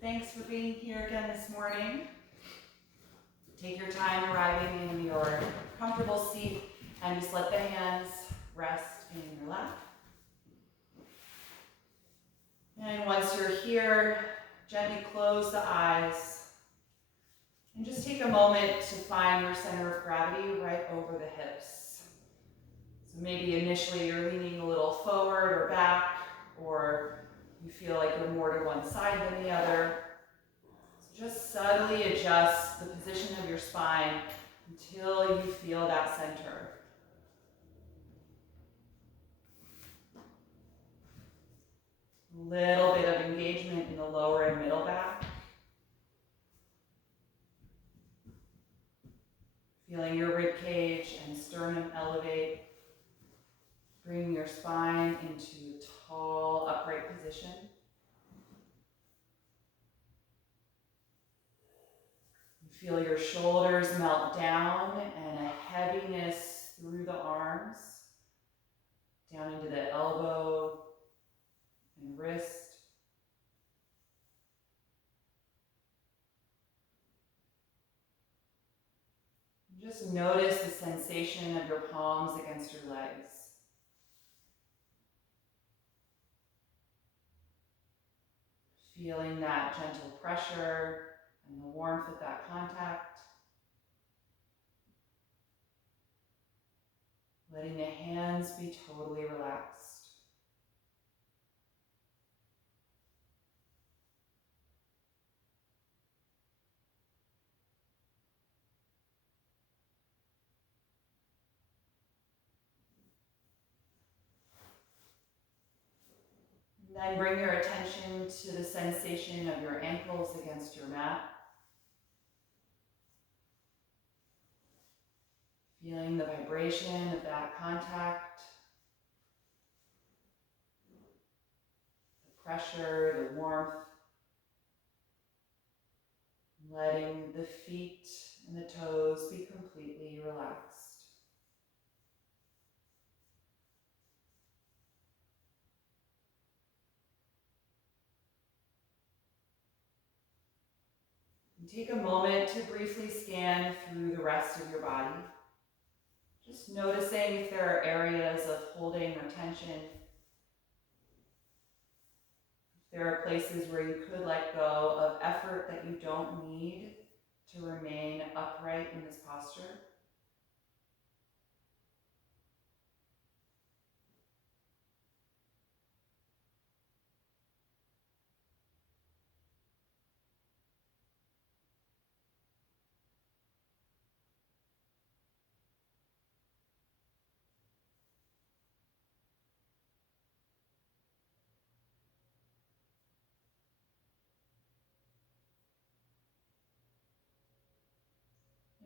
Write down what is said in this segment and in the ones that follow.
Thanks for being here again this morning. Take your time arriving in your comfortable seat and just let the hands rest in your lap. And once you're here, gently close the eyes and just take a moment to find your center of gravity right over the hips. So maybe initially you're leaning a little forward or back, or you feel like you're more to one side than the other. So just subtly adjust the position of your spine until you feel that center. A little bit of engagement in the lower and middle back. Feeling your rib cage and sternum elevate. Bring your spine into a tall, upright position. Feel your shoulders melt down and a heaviness through the arms, down into the elbow and wrist. Just notice the sensation of your palms against your legs. Feeling that gentle pressure and the warmth of that contact. Letting the hands be totally relaxed. Then bring your attention to the sensation of your ankles against your mat. Feeling the vibration of that contact, the pressure, the warmth. Letting the feet and the toes be completely relaxed. Take a moment to briefly scan through the rest of your body. Just noticing if there are areas of holding or tension. If there are places where you could let go of effort that you don't need to remain upright in this posture.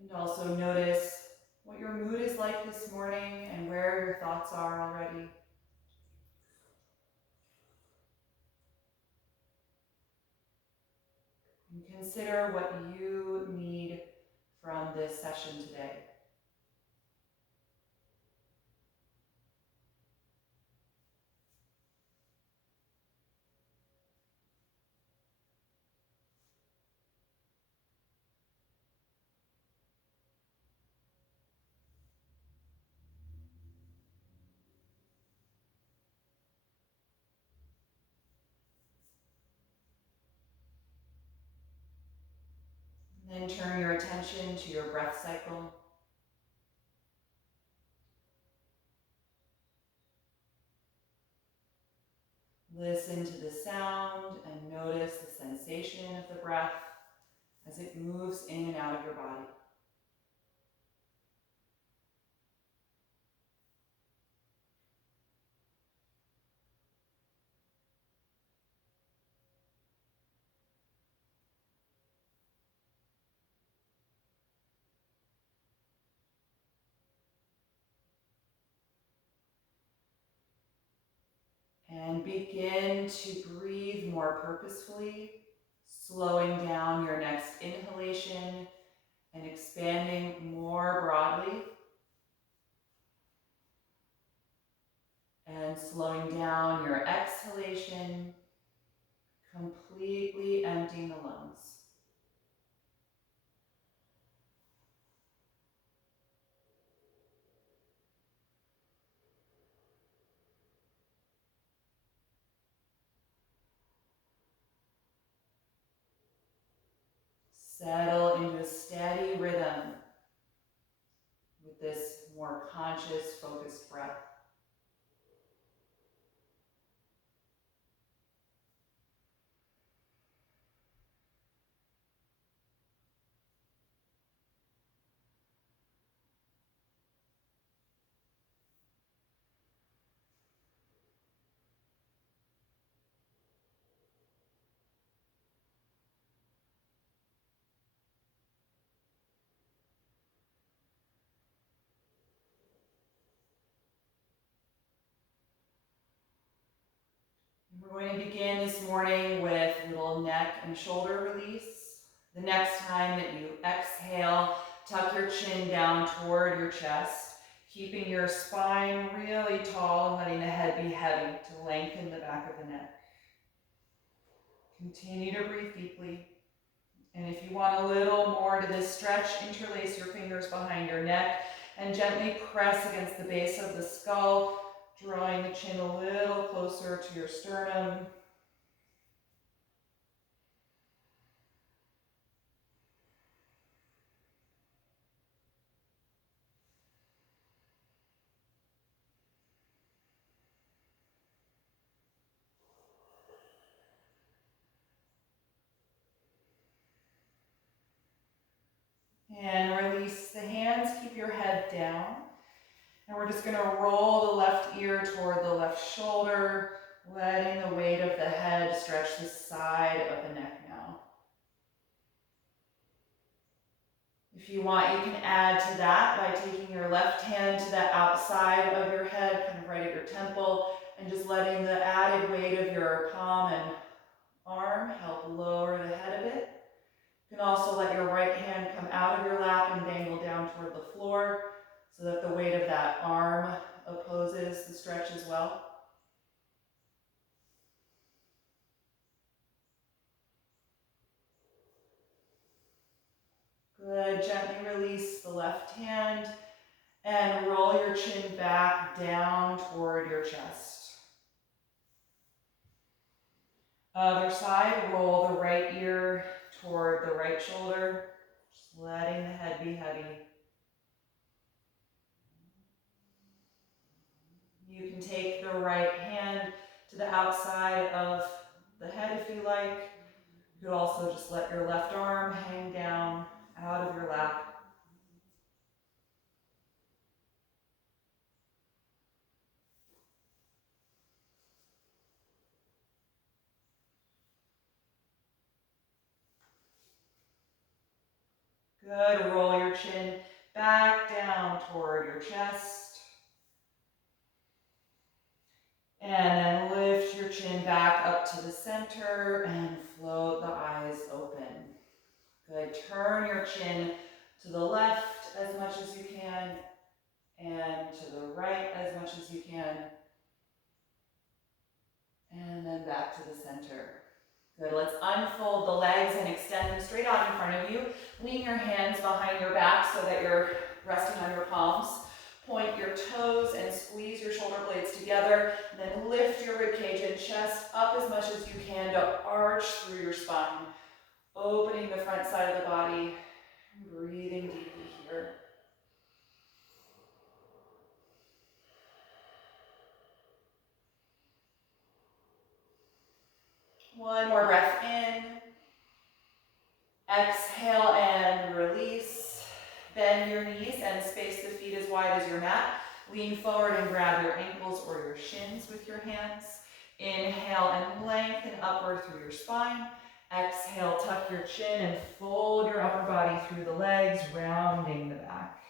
And also notice what your mood is like this morning and where your thoughts are already. And consider what you need from this session today. Then turn your attention to your breath cycle. Listen to the sound and notice the sensation of the breath as it moves in and out of your body. And begin to breathe more purposefully, slowing down your next inhalation and expanding more broadly. And slowing down your exhalation, completely emptying settle into a steady rhythm with this more conscious, focused breath. We're going to begin this morning with a little neck and shoulder release. The next time that you exhale, tuck your chin down toward your chest, keeping your spine really tall and letting the head be heavy to lengthen the back of the neck. Continue to breathe deeply. And if you want a little more to this stretch, interlace your fingers behind your neck and gently press against the base of the skull, drawing the chin a little closer to your sternum. And release the hands, keep your head down. And we're just gonna roll the left ear toward the left shoulder, letting the weight of the head stretch the side of the neck now. If you want, you can add to that by taking your left hand to the outside of your head, kind of right at your temple, and just letting the added weight of your palm and arm help lower the head a bit. You can also let your right hand come out of your lap and dangle down toward the floor so that the weight of that arm opposes the stretch as well. Good, gently release the left hand and roll your chin back down toward your chest. Other side, roll the right ear toward the right shoulder, just letting the head be heavy. You can take the right hand to the outside of the head if you like. You could also just let your left arm hang down out of your lap. Good, roll your chin back down toward your chest. And then lift your chin back up to the center and float the eyes open. Good, turn your chin to the left as much as you can and to the right as much as you can. And then back to the center. Good, let's unfold the legs and extend them straight out in front of you. Lean your hands behind your back so that you're resting on your palms. Point your toes and squeeze your shoulder blades together. And then lift your ribcage and chest up as much as you can to arch through your spine. Opening the front side of the body. Breathing deeply here. One more breath in. Exhale and release. Bend your knees and space the feet as wide as your mat. Lean forward and grab your ankles or your shins with your hands. Inhale and lengthen upward through your spine. Exhale, tuck your chin and fold your upper body through the legs, rounding the back.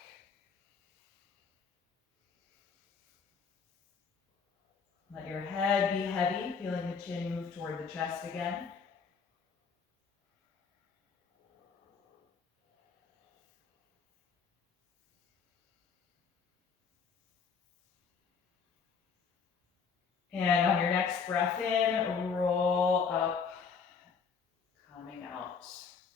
Let your head be heavy, feeling the chin move toward the chest again. And on your next breath in, roll up, coming out.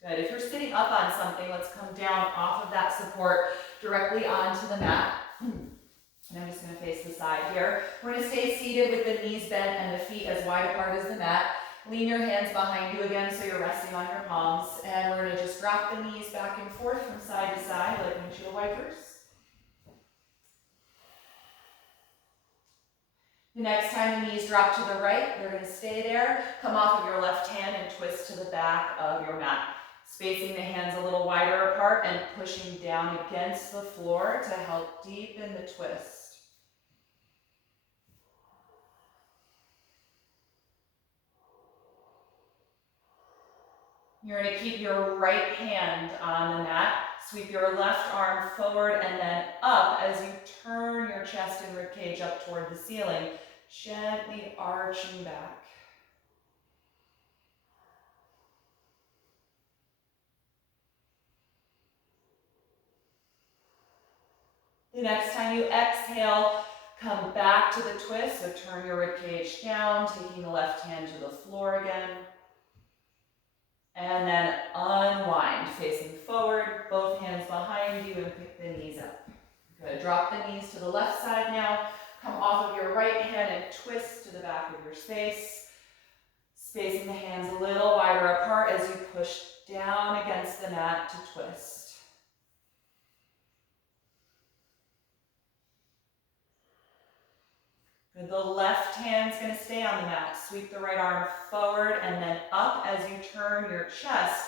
Good. If you're sitting up on something, let's come down off of that support directly onto the mat. And I'm just going to face the side here. We're going to stay seated with the knees bent and the feet as wide apart as the mat. Lean your hands behind you again so you're resting on your palms. And we're going to just drop the knees back and forth from side to side like windshield wipers. The next time the knees drop to the right, they're going to stay there. Come off of your left hand and twist to the back of your mat. Spacing the hands a little wider apart and pushing down against the floor to help deepen the twist. You're going to keep your right hand on the mat. Sweep your left arm forward and then up as you turn your chest and ribcage up toward the ceiling, gently arching back. The next time you exhale, come back to the twist, so turn your ribcage down, taking the left hand to the floor again. And then unwind, facing forward, both hands behind you, and pick the knees up. Good, drop the knees to the left side now. Come off of your right hand and twist to the back of your space. Spacing the hands a little wider apart as you push down against the mat to twist. Good, the left hand's going to stay on the mat. Sweep the right arm forward and then up as you turn your chest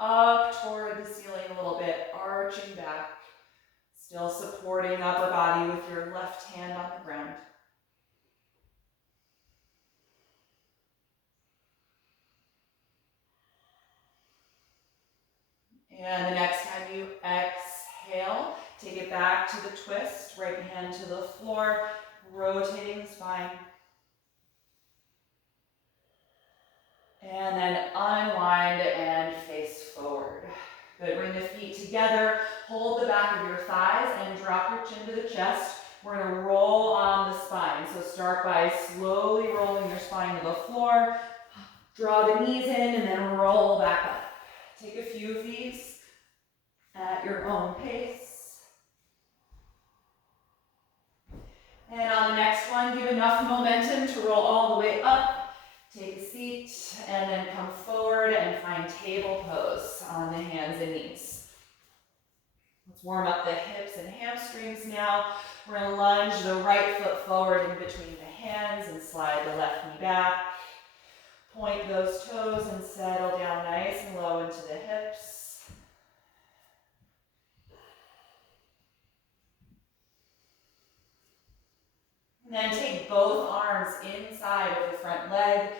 up toward the ceiling a little bit, arching back. Still supporting upper body with your left hand on the ground. And the next time you exhale, take it back to the twist, right hand to the floor, rotating the spine. And then unwind and face forward. Good, bring the feet together, hold the back of your thighs and drop your chin to the chest. We're going to roll on the spine. So start by slowly rolling your spine to the floor, draw the knees in and then roll back up. Take a few of these at your own pace. And on the next one, give enough momentum to roll all the way up. Take a seat and then come forward and find table pose on the hands and knees. Let's warm up the hips and hamstrings now. We're going to lunge the right foot forward in between the hands and slide the left knee back. Point those toes and settle down nice and low into the hips. And then take both arms inside of the front leg.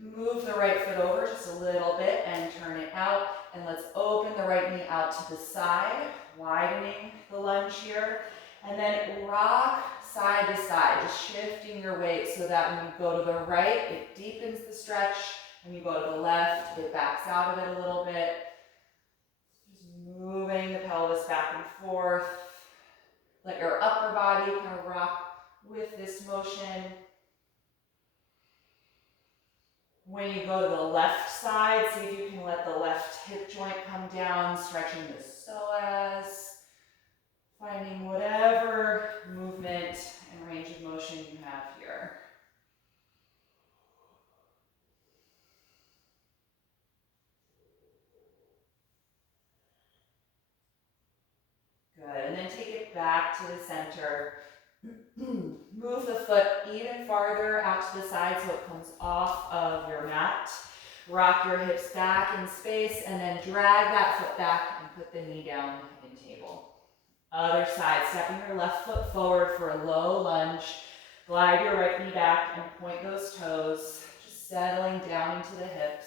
Move the right foot over just a little bit and turn it out. And let's open the right knee out to the side, widening the lunge here. And then rock side to side, just shifting your weight so that when you go to the right, it deepens the stretch. When you go to the left, it backs out of it a little bit. Just moving the pelvis back and forth. Let your upper body kind of rock with this motion. When you go to the left side, see if you can let the left hip joint come down, stretching the psoas, finding whatever movement and range of motion you have here. Good, and then take it back to the center. Move the foot even farther out to the side so it comes off of your mat. Rock your hips back in space and then drag that foot back and put the knee down in table. Other side, stepping your left foot forward for a low lunge. Glide your right knee back and point those toes, just settling down into the hips.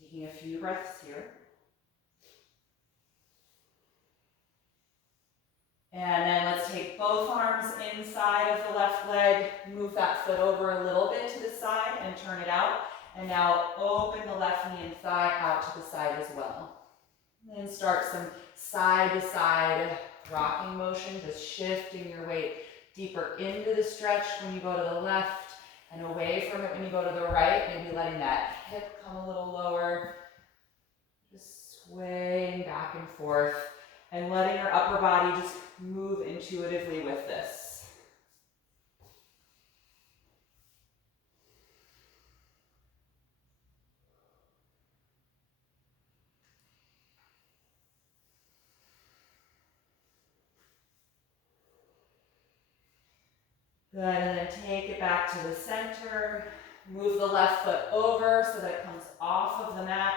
Taking a few breaths here. And then let's take both arms inside of the left leg, move that foot over a little bit to the side and turn it out. And now open the left knee and thigh out to the side as well. And then start some side to side rocking motion, just shifting your weight deeper into the stretch when you go to the left and away from it when you go to the right. Maybe letting that hip come a little lower. Just swaying back and forth. And letting your upper body just move intuitively with this. Good, and then take it back to the center. Move the left foot over so that it comes off of the mat.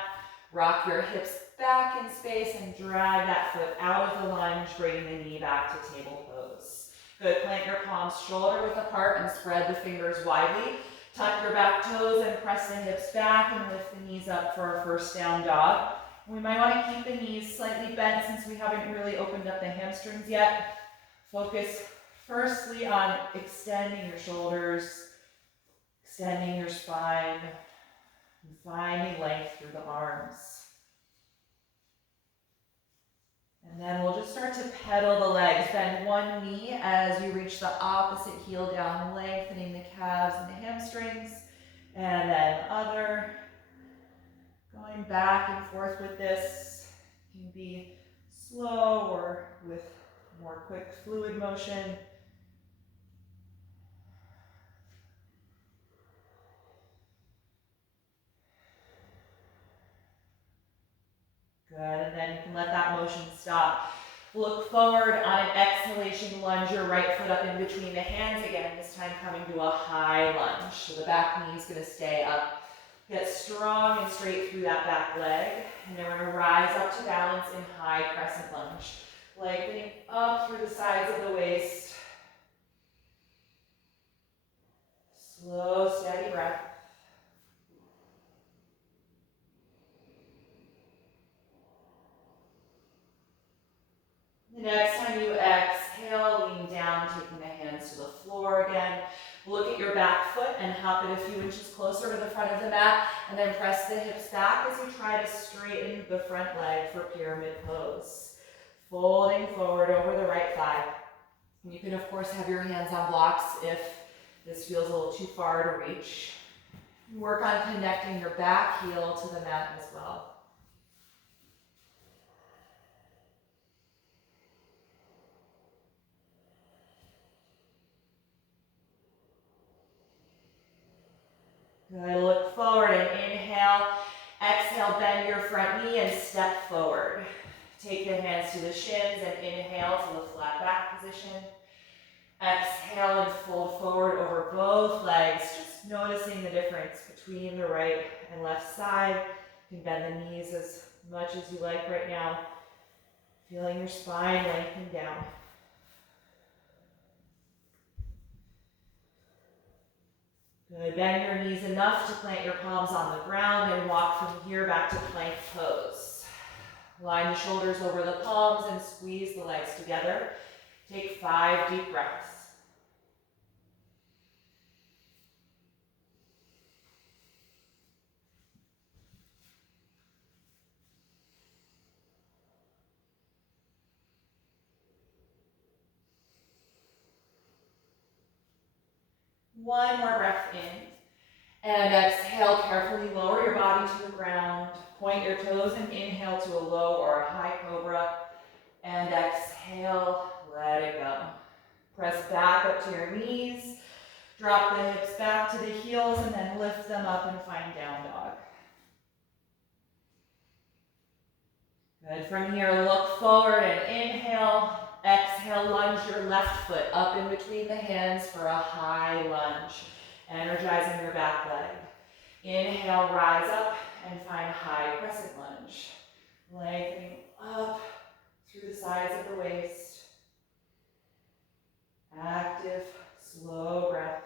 Rock your hips back in space and drag that foot out of the lunge, bringing the knee back to table pose. Good, plant your palms shoulder width apart and spread the fingers widely. Tuck your back toes and press the hips back and lift the knees up for our first down dog. We might want to keep the knees slightly bent since we haven't really opened up the hamstrings yet. Focus firstly on extending your shoulders, extending your spine, and finding length through the arms. And then we'll just start to pedal the legs. Bend one knee as you reach the opposite heel down, lengthening the calves and the hamstrings. And then other. Going back and forth with this. It can be slow or with more quick fluid motion. Good, and then you can let that motion stop. Look forward on an exhalation, lunge your right foot up in between the hands again, this time coming to a high lunge. So the back knee is going to stay up. Get strong and straight through that back leg. And then we're going to rise up to balance in high crescent lunge. Lengthening up through the sides of the waist. Slow, steady breath. The next time you exhale, lean down, taking the hands to the floor again. Look at your back foot and hop it a few inches closer to the front of the mat, and then press the hips back as you try to straighten the front leg for pyramid pose. Folding forward over the right thigh. And you can, of course, have your hands on blocks if this feels a little too far to reach. Work on connecting your back heel to the mat as well. Good, look forward and inhale. Exhale, bend your front knee and step forward. Take the hands to the shins and inhale to the flat back position. Exhale and fold forward over both legs, just noticing the difference between the right and left side. You can bend the knees as much as you like right now. Feeling your spine lengthen down. Good, bend your knees enough to plant your palms on the ground and walk from here back to plank pose. Line the shoulders over the palms and squeeze the legs together. Take 5 deep breaths. One more breath in. And exhale, carefully lower your body to the ground. Point your toes and inhale to a low or a high cobra. And exhale, let it go. Press back up to your knees. Drop the hips back to the heels and then lift them up and find down dog. Good. From here, look forward and inhale. Exhale, lunge your left foot up in between the hands for a high lunge. Energizing your back leg. Inhale, rise up and find high crescent lunge. Lengthening up through the sides of the waist. Active, slow breath.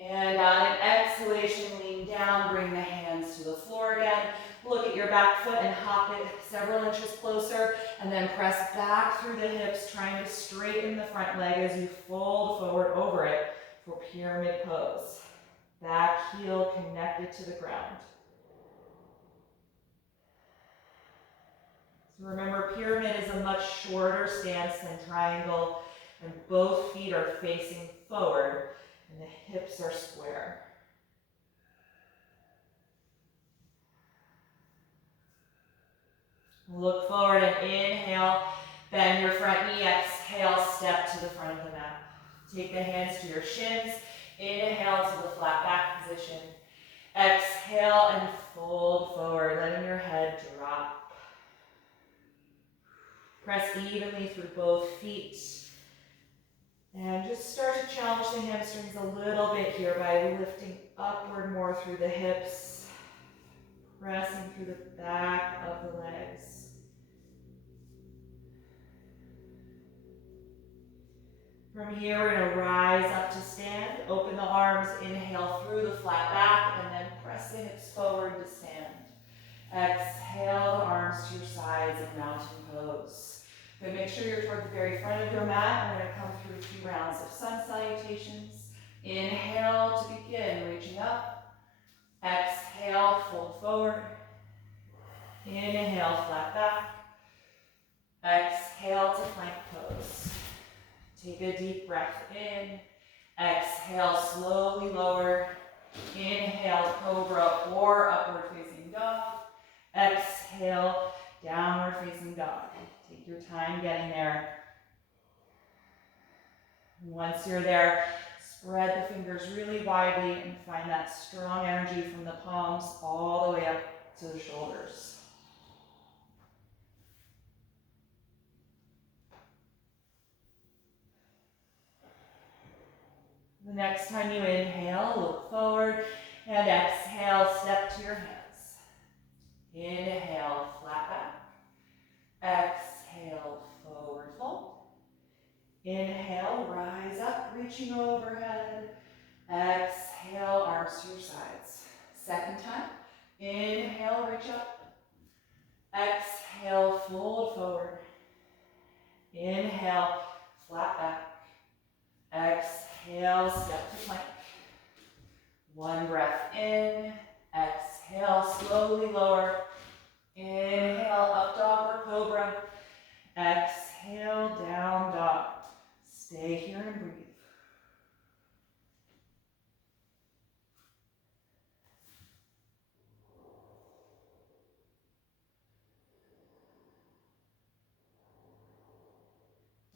And on an exhalation, lean down, bring the hands to the floor again. Look at your back foot and hop it several inches closer, and then press back through the hips, trying to straighten the front leg as you fold forward over it for pyramid pose. Back heel connected to the ground. So remember, pyramid is a much shorter stance than triangle, and both feet are facing forward, and the hips are square. Look forward and inhale, bend your front knee, exhale, step to the front of the mat. Take the hands to your shins, inhale to the flat back position. Exhale and fold forward, letting your head drop. Press evenly through both feet. And just start to challenge the hamstrings a little bit here by lifting upward more through the hips, pressing through the back of the legs. From here, we're going to rise up to stand. Open the arms, inhale through the flat back, and then press the hips forward to stand. Exhale the arms to your sides in mountain pose. But make sure you're toward the very front of your mat. We're going to come through a few rounds of sun salutations. Inhale to begin, reaching up. Exhale, fold forward. Inhale, flat back. Exhale to plank pose. Take a deep breath in. Exhale, slowly lower. Inhale, cobra or upward facing dog. Exhale, downward facing dog. Take your time getting there. Once you're there, spread the fingers really widely and find that strong energy from the palms all the way up to the shoulders. The next time you inhale, look forward, and exhale, step to your hands. Inhale, flat back. Exhale, forward fold. Inhale, rise up, reaching overhead. Exhale, arms to your sides. Second time, inhale, reach up. Exhale, fold forward. Inhale, flat back. Exhale, step to plank. One breath in. Exhale, slowly lower. Inhale, up dog or cobra. Exhale, down dog. Stay here and breathe.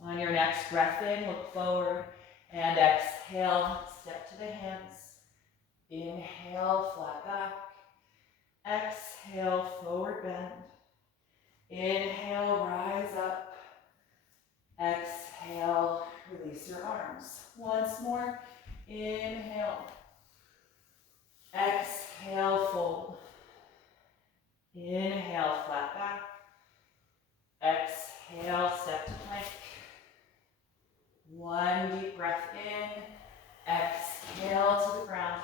On your next breath in, look forward. And exhale, step to the hands. Inhale, flat back. Exhale, forward bend. Inhale, rise up. Exhale, release your arms. Once more, inhale. Exhale, fold. Inhale, flat back. Exhale, step to plank. One deep breath in. Exhale to the ground.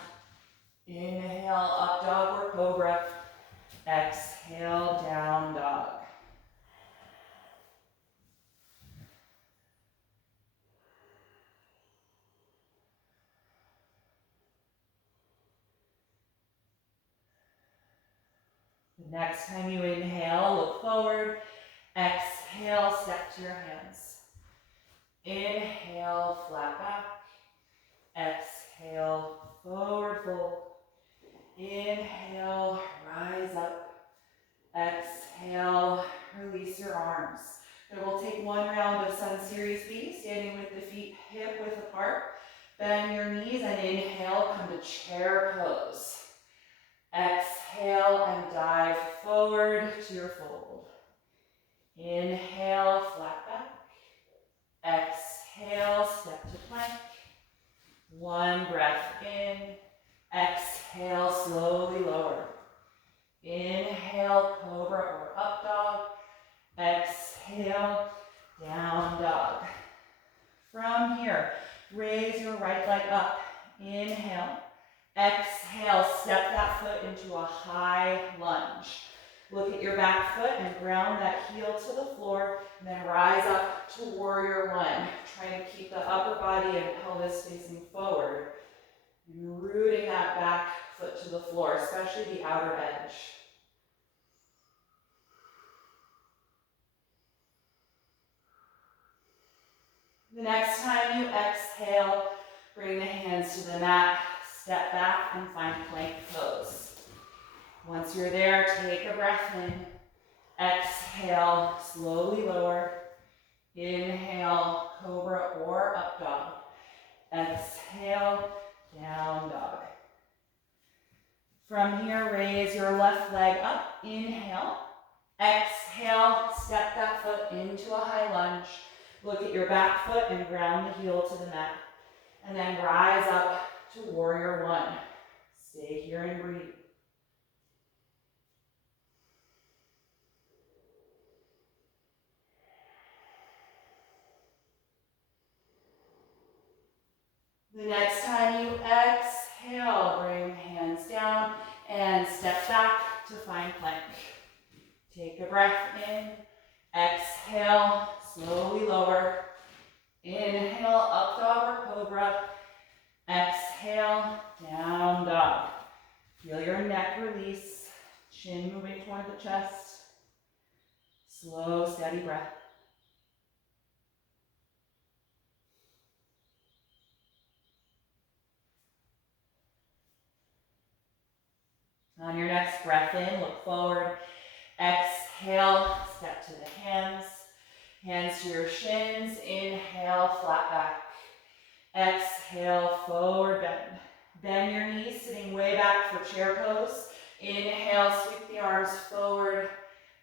Inhale, up dog or cobra. Exhale, down dog. The next time you inhale, look forward. Exhale, step to your hands. Inhale, flat back. Exhale, forward fold. Inhale, rise up. Exhale, release your arms. Then we'll take one round of Sun Series B, standing with the feet hip width apart. Bend your knees and inhale, come to chair pose. Exhale and dive forward to your fold. Inhale, flat back. Exhale, step to plank. One breath in. Exhale, slowly lower. Inhale, cobra or up dog. Exhale, down dog. From here, raise your right leg up. Inhale. Exhale, step that foot into a high lunge. Look at your back foot and ground that heel to the floor, and then rise up to warrior one. Try to keep the upper body and pelvis facing forward. And rooting that back foot to the floor, especially the outer edge. The next time you exhale, bring the hands to the mat, step back and find plank pose. Once you're there, take a breath in. Exhale, slowly lower. Inhale, cobra or up dog. Exhale, down dog. From here, raise your left leg up. Inhale. Exhale, step that foot into a high lunge. Look at your back foot and ground the heel to the mat. And then rise up to warrior one. Stay here and breathe. The next time you exhale, bring hands down and step back to find plank. Take a breath in. Exhale, slowly lower. Inhale, up dog or cobra. Exhale, down dog. Feel your neck release. Chin moving toward the chest. Slow, steady breath. On your next breath in, look forward. Exhale, step to the hands. Hands to your shins. Inhale, flat back. Exhale, forward bend. Bend your knees, sitting way back for chair pose. Inhale, sweep the arms forward.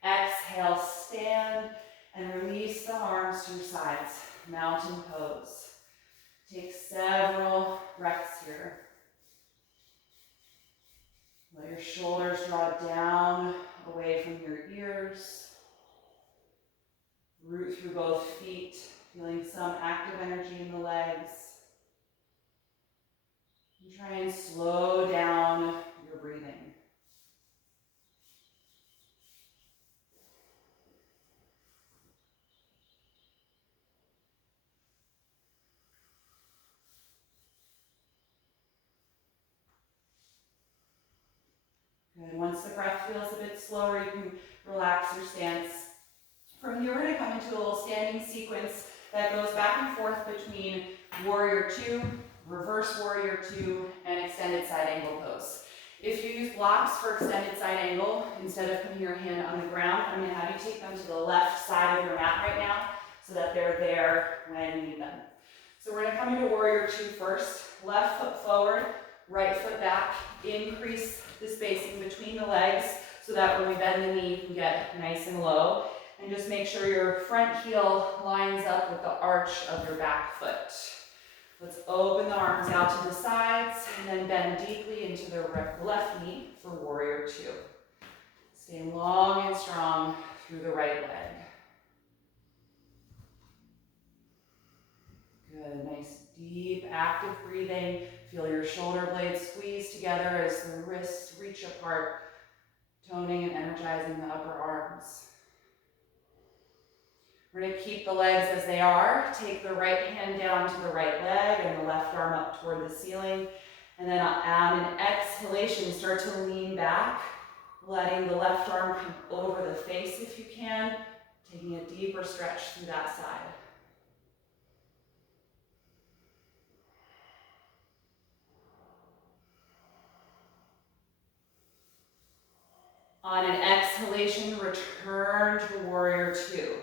Exhale, stand and release the arms to your sides. Mountain pose. Take several breaths here. Let your shoulders draw down away from your ears. Root through both feet, feeling some active energy in the legs. And try and slow down your breathing. Good. Once the breath feels a bit slower, you can relax your stance. From here, we're going to come into a little standing sequence that goes back and forth between warrior two, reverse warrior two, and extended side angle pose. If you use blocks for extended side angle, instead of putting your hand on the ground, I'm going to have you take them to the left side of your mat right now so that they're there when you need them. So we're going to come into warrior two first. Left foot forward, right foot back. Increase the spacing between the legs so that when we bend the knee, you can get nice and low. And just make sure your front heel lines up with the arch of your back foot. Let's open the arms out to the sides and then bend deeply into the left knee for warrior two. Stay long and strong through the right leg. Good, nice deep active breathing. Feel your shoulder blades squeeze together as the wrists reach apart, toning and energizing the upper arms. We're going to keep the legs as they are. Take the right hand down to the right leg and the left arm up toward the ceiling. And then on an exhalation, start to lean back, letting the left arm come over the face if you can, taking a deeper stretch through that side. On an exhalation, return to warrior two.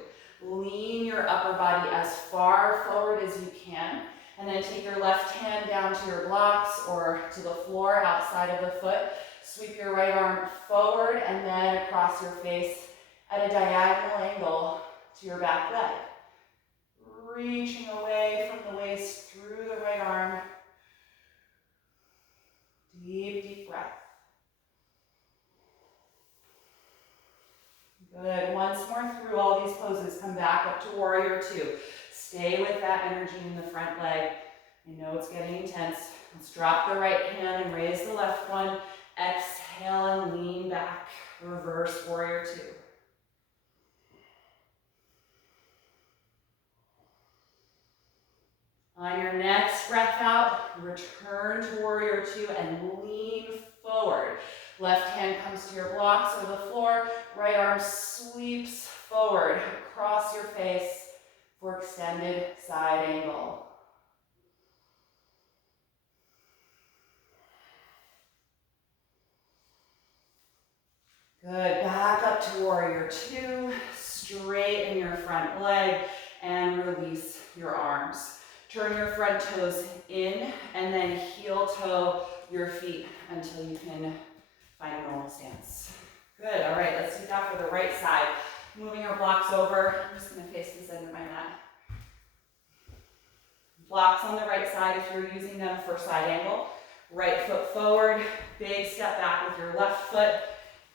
Lean your upper body as far forward as you can, and then take your left hand down to your blocks or to the floor outside of the foot. Sweep your right arm forward and then across your face at a diagonal angle to your back leg. Reaching away from the waist through the right arm. Deep, deep breath. Good. Once more through all these poses, come back up to warrior two. Stay with that energy in the front leg. I know it's getting intense. Let's drop the right hand and raise the left one. Exhale and lean back. Reverse warrior two. On your next breath out, return to warrior two and lean forward. Left hand comes to your blocks or the floor. Right arm sweeps forward across your face for extended side angle. Good. Back up to warrior two. Straighten your front leg and release your arms. Turn your front toes in and then heel toe your feet until you can find a normal stance. Good, all right, let's do that for the right side. Moving our blocks over. I'm just gonna face this end of my mat. Blocks on the right side if you're using them for side angle. Right foot forward, big step back with your left foot.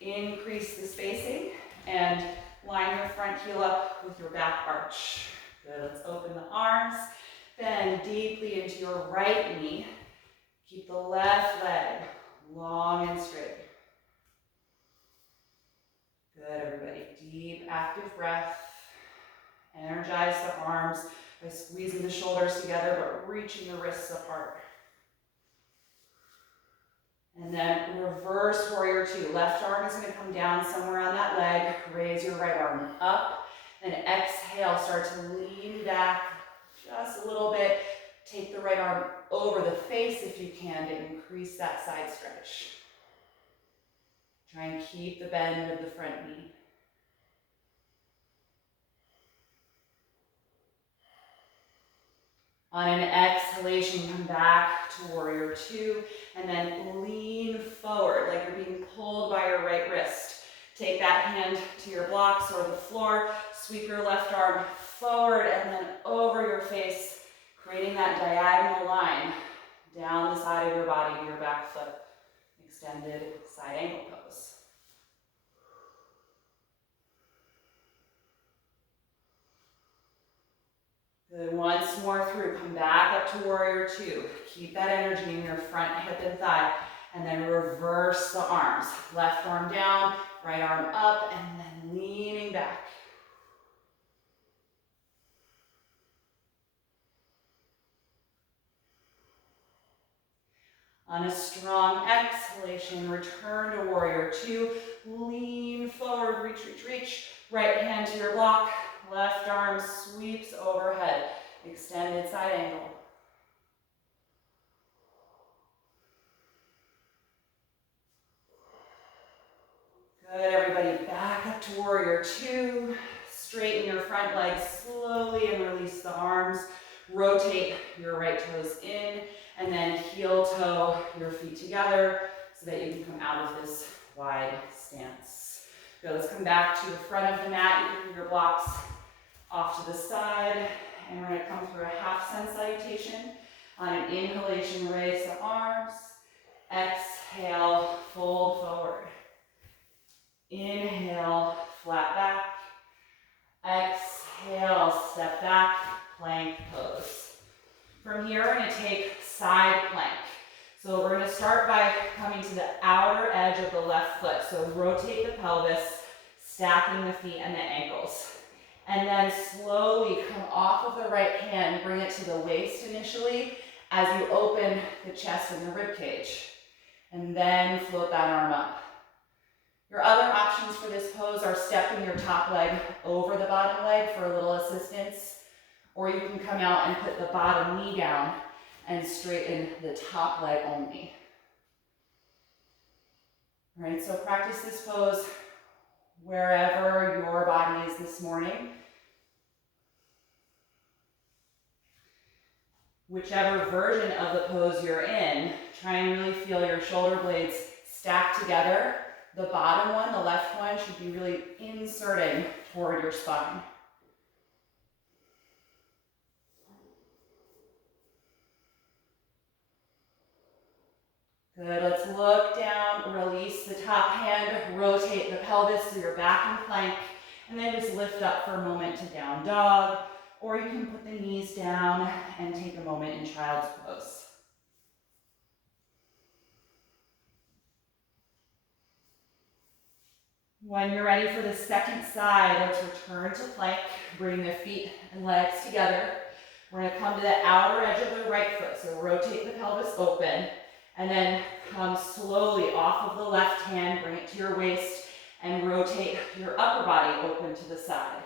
Increase the spacing and line your front heel up with your back arch. Good, let's open the arms. Bend deeply into your right knee. Keep the left leg long and straight. Good, everybody. Deep, active breath. Energize the arms by squeezing the shoulders together, but reaching the wrists apart. And then reverse warrior two. Left arm is going to come down somewhere on that leg. Raise your right arm up. Then exhale, start to lean back just a little bit. Take the right arm over the face if you can to increase that side stretch. Try and keep the bend of the front knee. On an exhalation, come back to warrior two, and then lean forward like you're being pulled by your right wrist. Take that hand to your blocks or the floor, sweep your left arm forward and then over your face, creating that diagonal line down the side of your body to your back foot. Extended side angle pose. Good, once more through, come back up to warrior two. Keep that energy in your front hip and thigh, and then reverse the arms. Left arm down, right arm up, and then leaning back. On a strong exhalation, return to warrior two. Lean forward, reach, reach, reach. Right hand to your block. Left arm sweeps overhead. Extended side angle. Good, everybody, back up to warrior two. Straighten your front leg slowly and release the arms. Rotate your right toes in, and then heel toe your feet together so that you can come out of this wide stance. Good, let's come back to the front of the mat. You can move your blocks off to the side, and we're going to come through a half sun salutation. On an inhalation, raise the arms. Exhale, fold forward. Inhale, flat back. Exhale, step back, plank pose. From here, we're going to take side plank. So we're going to start by coming to the outer edge of the left foot. So rotate the pelvis, stacking the feet and the ankles. And then slowly come off of the right hand, bring it to the waist initially as you open the chest and the rib cage. And then float that arm up. Your other options for this pose are stepping your top leg over the bottom leg for a little assistance, or you can come out and put the bottom knee down and straighten the top leg only. All right, so practice this pose wherever your body is this morning. Whichever version of the pose you're in, try and really feel your shoulder blades stacked together. The bottom one, the left one, should be really inserting toward your spine. Good, let's look down, release the top hand, rotate the pelvis through your back and plank, and then just lift up for a moment to down dog, or you can put the knees down and take a moment in child's pose. When you're ready for the second side, let's return to plank. Bring the feet and legs together. We're going to come to the outer edge of the right foot. So rotate the pelvis open, and then come slowly off of the left hand, bring it to your waist, and rotate your upper body open to the side.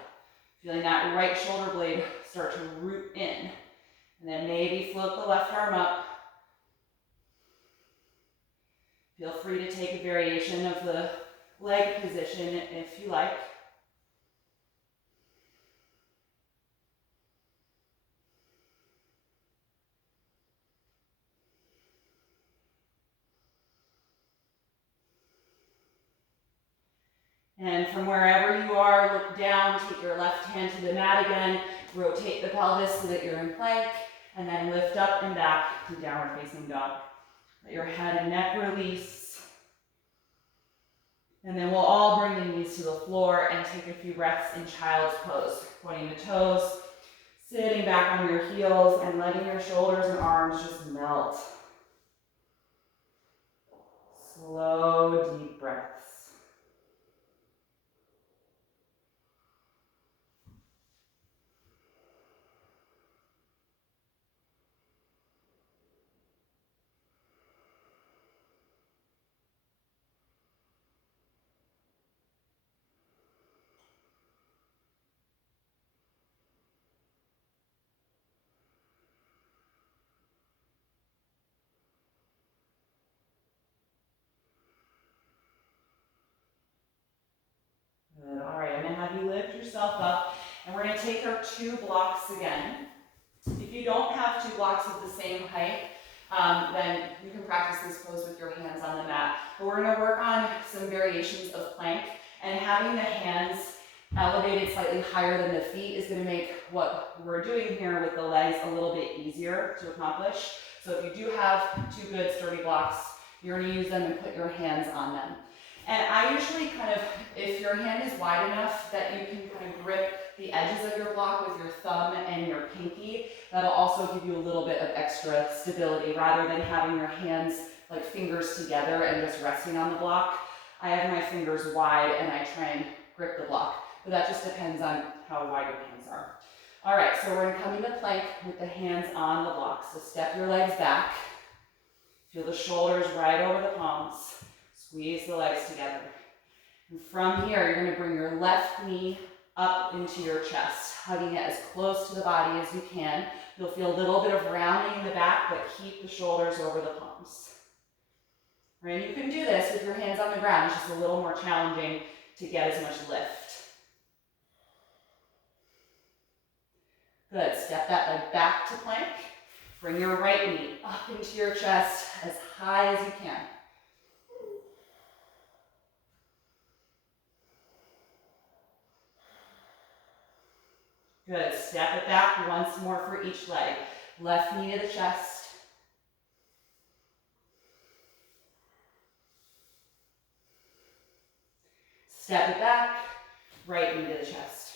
Feeling that right shoulder blade start to root in. And then maybe float the left arm up. Feel free to take a variation of the leg position if you like. And from wherever you are, look down, take your left hand to the mat again, rotate the pelvis so that you're in plank, and then lift up and back to downward facing dog. Let your head and neck release. And then we'll all bring the knees to the floor and take a few breaths in child's pose. Pointing the toes, sitting back on your heels, and letting your shoulders and arms just melt. Slow, deep breaths. Good. All right, I'm going to have you lift yourself up, and we're going to take our 2 blocks again. If you don't have 2 blocks of the same height, then you can practice this pose with your hands on the mat. But we're going to work on some variations of plank, and having the hands elevated slightly higher than the feet is going to make what we're doing here with the legs a little bit easier to accomplish. So if you do have 2 good sturdy blocks, you're going to use them and put your hands on them. And I usually kind of, if your hand is wide enough that you can kind of grip the edges of your block with your thumb and your pinky, that'll also give you a little bit of extra stability rather than having your hands like fingers together and just resting on the block. I have my fingers wide and I try and grip the block, but that just depends on how wide your hands are. All right, so we're gonna come into plank with the hands on the block. So step your legs back, feel the shoulders right over the palms. Squeeze the legs together. And from here, you're going to bring your left knee up into your chest, hugging it as close to the body as you can. You'll feel a little bit of rounding in the back, but keep the shoulders over the palms. Right? You can do this with your hands on the ground. It's just a little more challenging to get as much lift. Good. Step that leg back to plank. Bring your right knee up into your chest as high as you can. Good. Step it back once more for each leg. Left knee to the chest. Step it back. Right knee to the chest.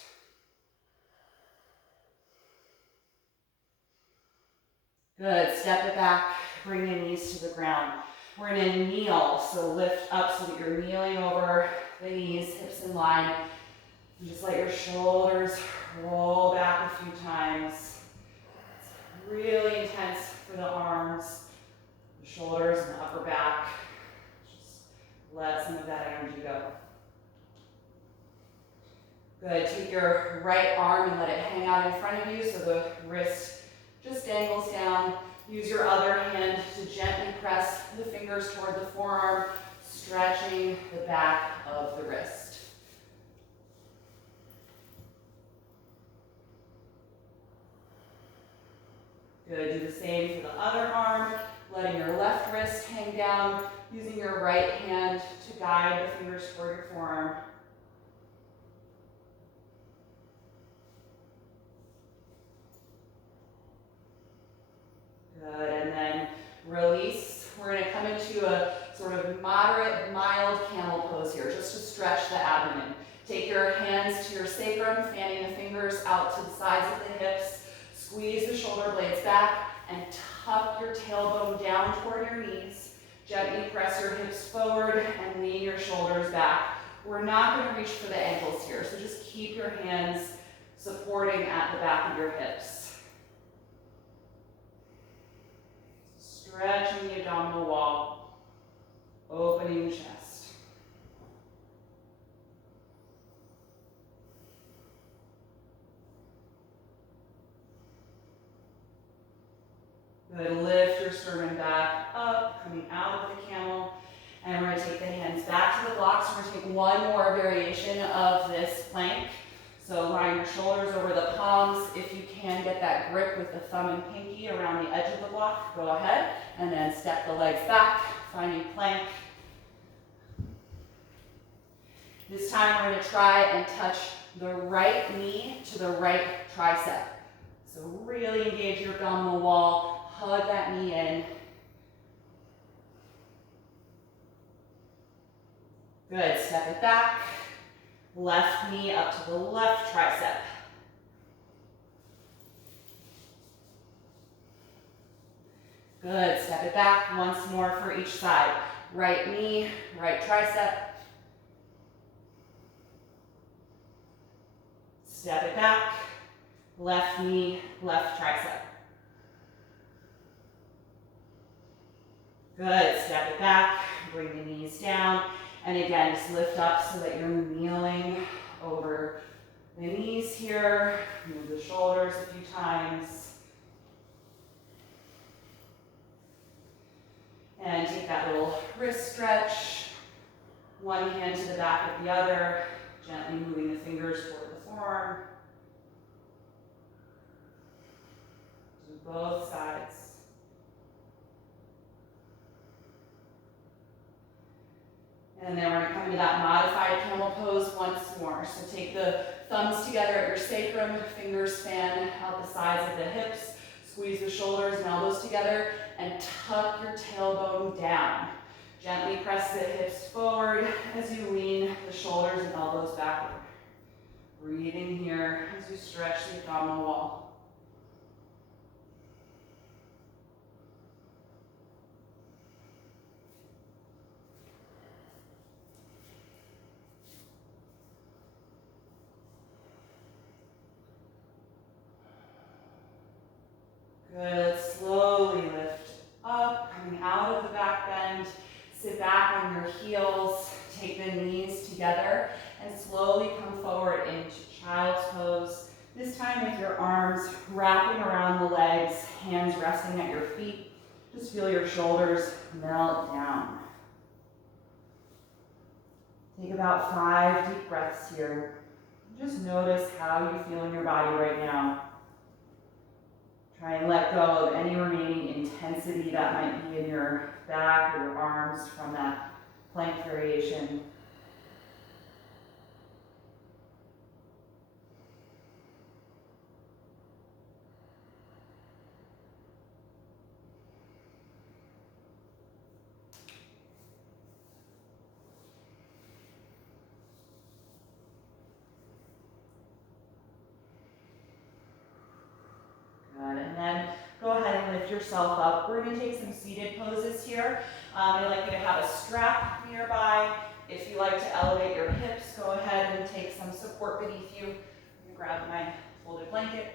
Good. Step it back. Bring the knees to the ground. We're going to kneel. So lift up so that you're kneeling over the knees, hips in line. And just let your shoulders roll back a few times. It's really intense for the arms, the shoulders, and the upper back. Just let some of that energy go. Good. Take your right arm and let it hang out in front of you so the wrist just dangles down. Use your other hand to gently press the fingers toward the forearm, stretching the back of the wrist. Good, do the same for the other arm, letting your left wrist hang down, using your right hand to guide the fingers toward your forearm. Good, and then release. We're going to come into a sort of moderate, mild camel pose here, just to stretch the abdomen. Take your hands to your sacrum, fanning the fingers out to the sides of the hips. Squeeze the shoulder blades back and tuck your tailbone down toward your knees. Gently press your hips forward and lean your shoulders back. We're not going to reach for the ankles here, so just keep your hands supporting at the back of your hips. Stretching the abdominal wall, opening the chest. Good. Lift your sternum back up, coming out of the camel. And we're going to take the hands back to the blocks. We're going to take one more variation of this plank. So lying your shoulders over the palms. If you can get that grip with the thumb and pinky around the edge of the block, go ahead. And then step the legs back, finding plank. This time we're going to try and touch the right knee to the right tricep. So really engage your abdominal wall, hug that knee in. Good, step it back. Left knee up to the left tricep. Good, step it back once more for each side. Right knee, right tricep. Step it back. Left knee, left tricep. Good, step it back, bring the knees down, and again, just lift up so that you're kneeling over the knees here. Move the shoulders a few times. And take that little wrist stretch. One hand to the back of the other, gently moving the fingers toward the forearm. Do both sides. And then we're going to come into that modified camel pose once more. So take the thumbs together at your sacrum, fingers fan out the sides of the hips, squeeze the shoulders and elbows together, and tuck your tailbone down. Gently press the hips forward as you lean the shoulders and elbows backward. Breathing here as you stretch the abdominal wall. Good, slowly lift up, coming out of the back bend. Sit back on your heels, take the knees together, and slowly come forward into child's pose. This time with your arms wrapping around the legs, hands resting at your feet. Just feel your shoulders melt down. Take about 5 deep breaths here. Just notice how you feel in your body right now. Try and let go of any remaining intensity that might be in your back or your arms from that plank variation. And then go ahead and lift yourself up. We're going to take some seated poses here. I'd like you to have a strap nearby. If you like to elevate your hips, go ahead and take some support beneath you. I'm going to grab my folded blanket.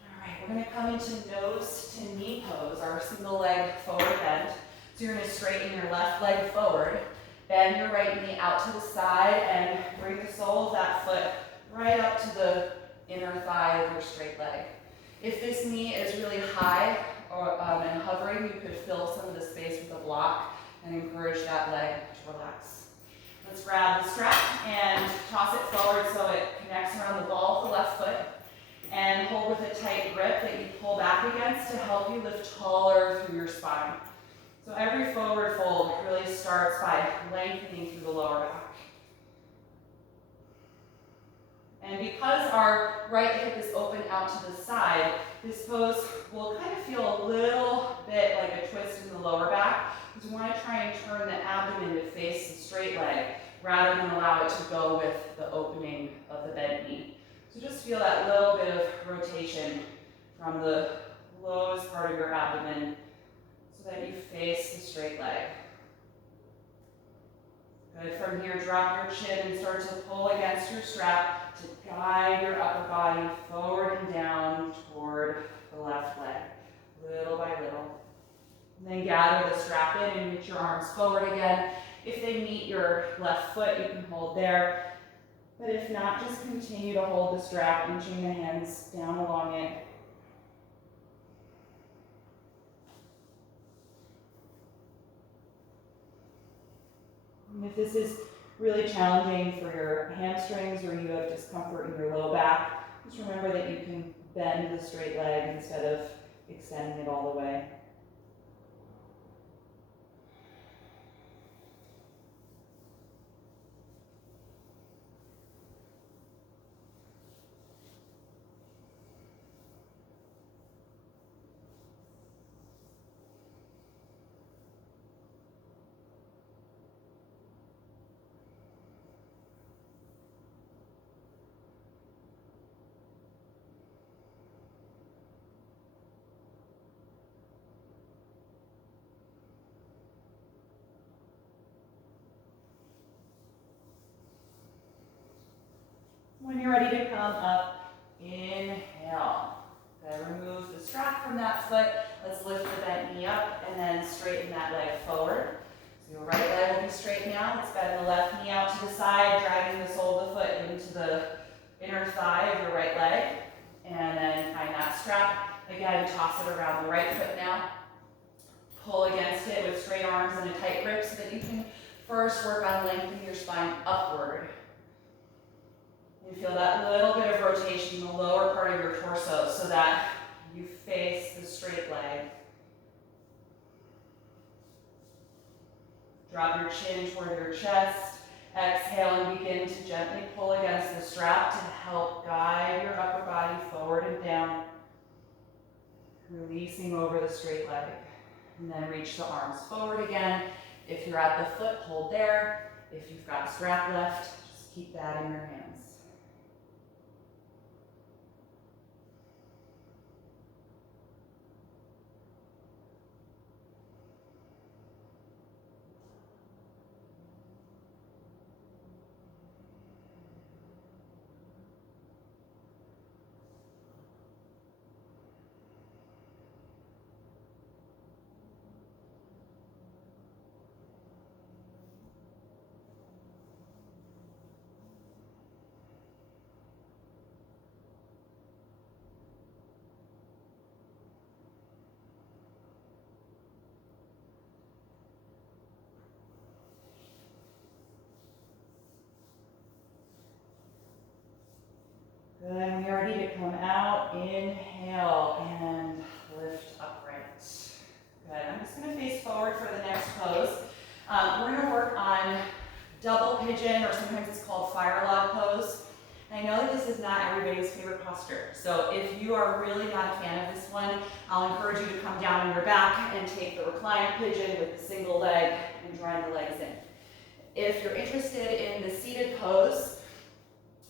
All right, we're going to come into nose to knee pose, our single leg forward bend. So you're going to straighten your left leg forward, bend your right knee out to the side, and bring the sole of that foot right up to the inner thigh of your straight leg. If this knee is really high and hovering, you could fill some of the space with a block and encourage that leg to relax. Let's grab the strap and toss it forward so it connects around the ball of the left foot, and hold with a tight grip that you pull back against to help you lift taller through your spine. So every forward fold really starts by lengthening through the lower back. And because our right hip is open out to the side, this pose will kind of feel a little bit like a twist in the lower back, because we want to try and turn the abdomen to face the straight leg rather than allow it to go with the opening of the bent knee. So just feel that little bit of rotation from the lowest part of your abdomen so that you face the straight leg. Good. From here, drop your chin and start to pull against your strap to guide your upper body forward and down toward the left leg, little by little. And then gather the strap in and reach your arms forward again. If they meet your left foot, you can hold there. But if not, just continue to hold the strap, inching the hands down along it. And if this is really challenging for your hamstrings or you have discomfort in your low back, just remember that you can bend the straight leg instead of extending it all the way. come up, inhale. Good, remove the strap from that foot. Let's lift the bent knee up and then straighten that leg forward. So your right leg will be straight now. Let's bend the left knee out to the side, dragging the sole of the foot into the inner thigh of your right leg. And then find that strap. Again, toss it around the right foot now. Pull against it with straight arms and a tight grip so that you can first work on lengthening your spine upward. You feel that little bit of rotation in the lower part of your torso so that you face the straight leg. Drop your chin toward your chest. Exhale and begin to gently pull against the strap to help guide your upper body forward and down. Releasing over the straight leg. And then reach the arms forward again. If you're at the foot, hold there. If you've got strap left, just keep that in your hands. Good, and we are ready to come out. Inhale and lift upright. Good, I'm just gonna face forward for the next pose. We're gonna work on double pigeon, or sometimes it's called Firelog Pose. I know that this is not everybody's favorite posture, so if you are really not a fan of this one, I'll encourage you to come down on your back and take the recline pigeon with the single leg and drawing the legs in. If you're interested in the seated pose,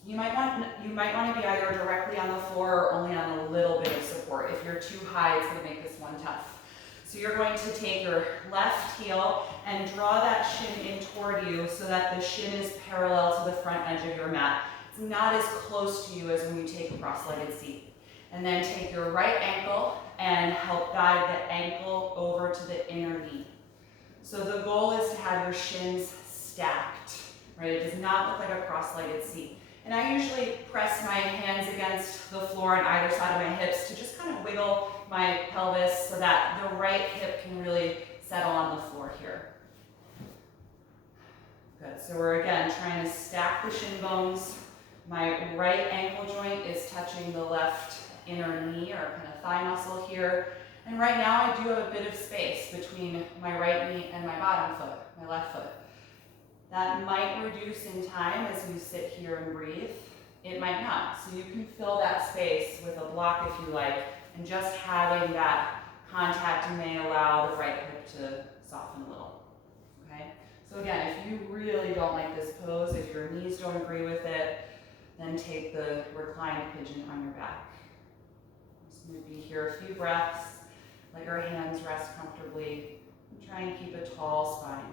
you might want to be either directly on the floor or only on a little bit of support. If you're too high, it's going to make this one tough. So you're going to take your left heel and draw that shin in toward you so that the shin is parallel to the front edge of your mat. It's not as close to you as when you take a cross-legged seat. And then take your right ankle and help guide the ankle over to the inner knee. So the goal is to have your shins stacked, right? It does not look like a cross-legged seat. And I usually press my hands against the floor on either side of my hips to just kind of wiggle my pelvis so that the right hip can really settle on the floor here. Good, so we're again trying to stack the shin bones. My right ankle joint is touching the left inner knee or kind of thigh muscle here. And right now I do have a bit of space between my right knee and my bottom foot, my left foot. That might reduce in time as we sit here and breathe. It might not. So you can fill that space with a block if you like, and just having that contact may allow the right hip to soften a little. Okay? So again, if you really don't like this pose, if your knees don't agree with it, then take the reclined pigeon on your back. I'm just going to be here a few breaths, let your hands rest comfortably, and try and keep a tall spine.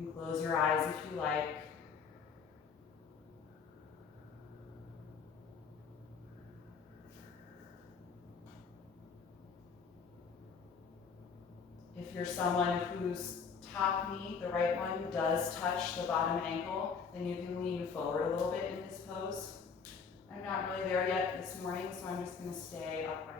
You can close your eyes if you like. If you're someone whose top knee, the right one, does touch the bottom ankle, then you can lean forward a little bit in this pose. I'm not really there yet this morning, so I'm just going to stay upright.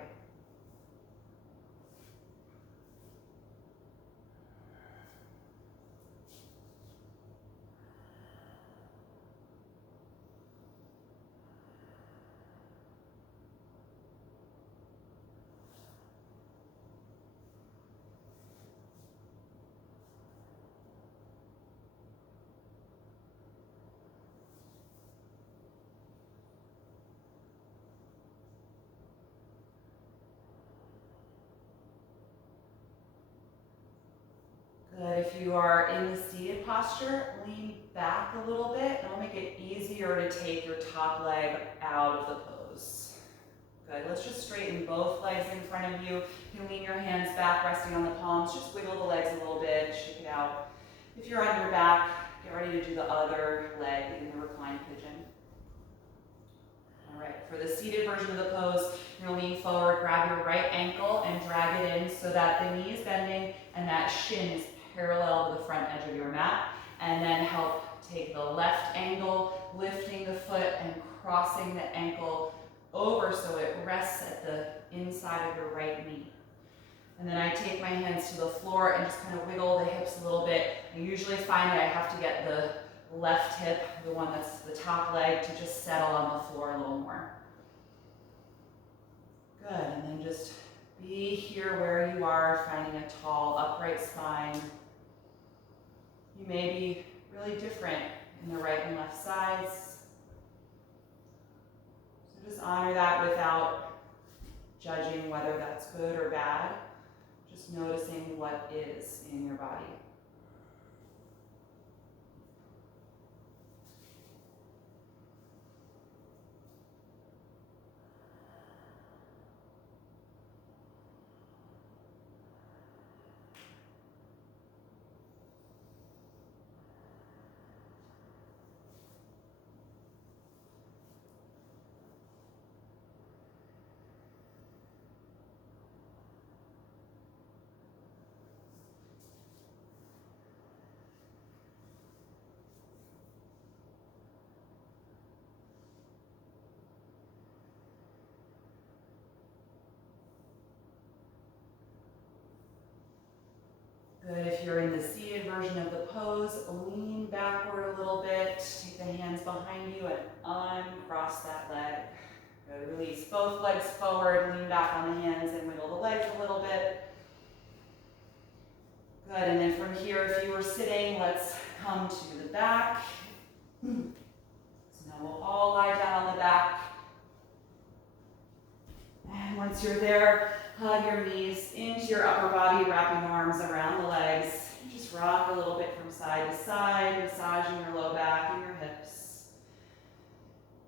Good. If you are in the seated posture, lean back a little bit. It'll make it easier to take your top leg out of the pose. Good. Let's just straighten both legs in front of you. You can lean your hands back, resting on the palms. Just wiggle the legs a little bit, shake it out. If you're on your back, get ready to do the other leg in the reclined pigeon. All right, for the seated version of the pose, you're gonna lean forward, grab your right ankle and drag it in so that the knee is bending and that shin is parallel to the front edge of your mat. And then help take the left ankle, lifting the foot and crossing the ankle over so it rests at the inside of your right knee. And then I take my hands to the floor and just kind of wiggle the hips a little bit. I usually find that I have to get the left hip, the one that's the top leg, to just settle on the floor a little more. Good, and then just be here where you are, finding a tall, upright spine. You may be really different in the right and left sides. So just honor that without judging whether that's good or bad. Just noticing what is in your body. Good, if you're in the seated version of the pose, lean backward a little bit, take the hands behind you and uncross that leg. Good, release both legs forward, lean back on the hands and wiggle the legs a little bit. Good, and then from here, if you were sitting, let's come to the back. So now we'll all lie down on the back. And once you're there, hug your knees into your upper body, wrapping the arms around the legs. Just rock a little bit from side to side, massaging your low back and your hips.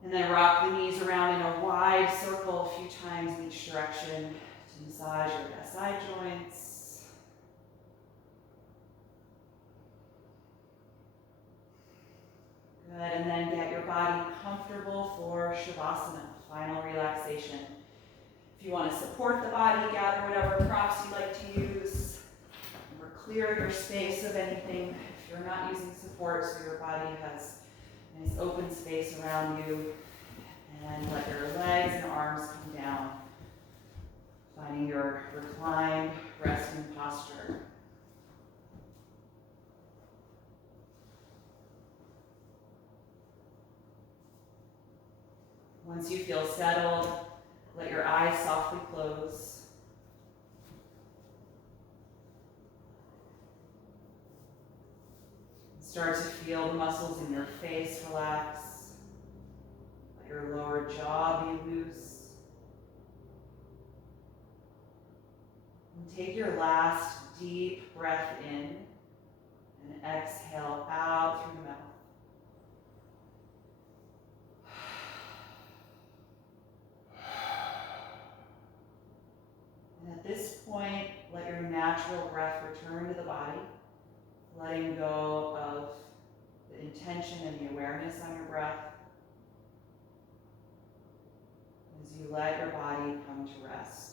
And then rock the knees around in a wide circle a few times in each direction to massage your SI joints. Good, and then get your body comfortable for Shavasana, final relaxation. If you want to support the body, gather whatever props you like to use. Or clear your space of anything if you're not using support so your body has nice open space around you. And let your legs and arms come down, finding your reclined resting posture. Once you feel settled, let your eyes softly close. Start to feel the muscles in your face relax. Let your lower jaw be loose. And take your last deep breath in and exhale out through the mouth. At this point, let your natural breath return to the body, letting go of the intention and the awareness on your breath as you let your body come to rest.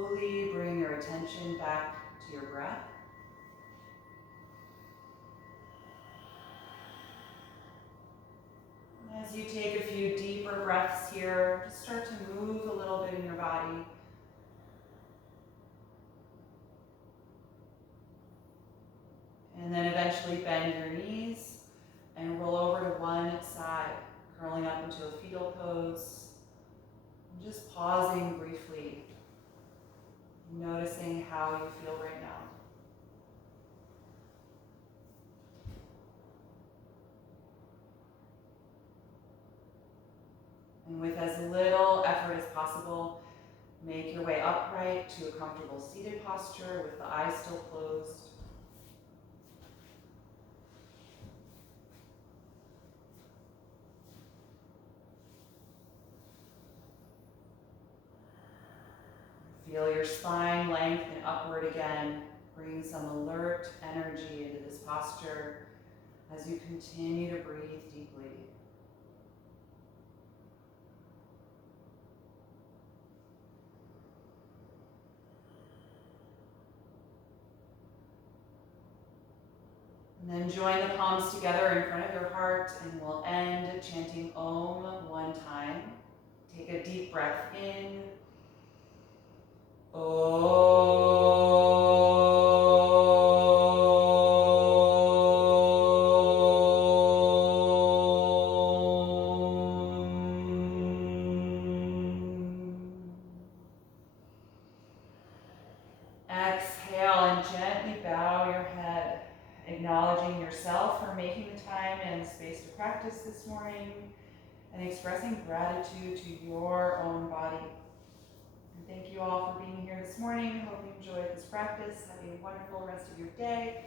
slowly bring your attention back to your breath. As you take a few deeper breaths here, just start to move a little bit in your body. And then eventually bend your knees and roll over to one side, curling up into a fetal pose. And just pausing briefly, noticing how you feel right now. And with as little effort as possible, make your way upright to a comfortable seated posture with the eyes still closed. Feel your spine lengthen upward again, bringing some alert energy into this posture as you continue to breathe deeply. And then join the palms together in front of your heart, and we'll end chanting Om one time. Take a deep breath in. Exhale and gently bow your head, acknowledging yourself for making the time and space to practice this morning, and expressing gratitude to your own body. And thank you all for being here this morning. I hope you enjoyed this practice. Have a wonderful rest of your day.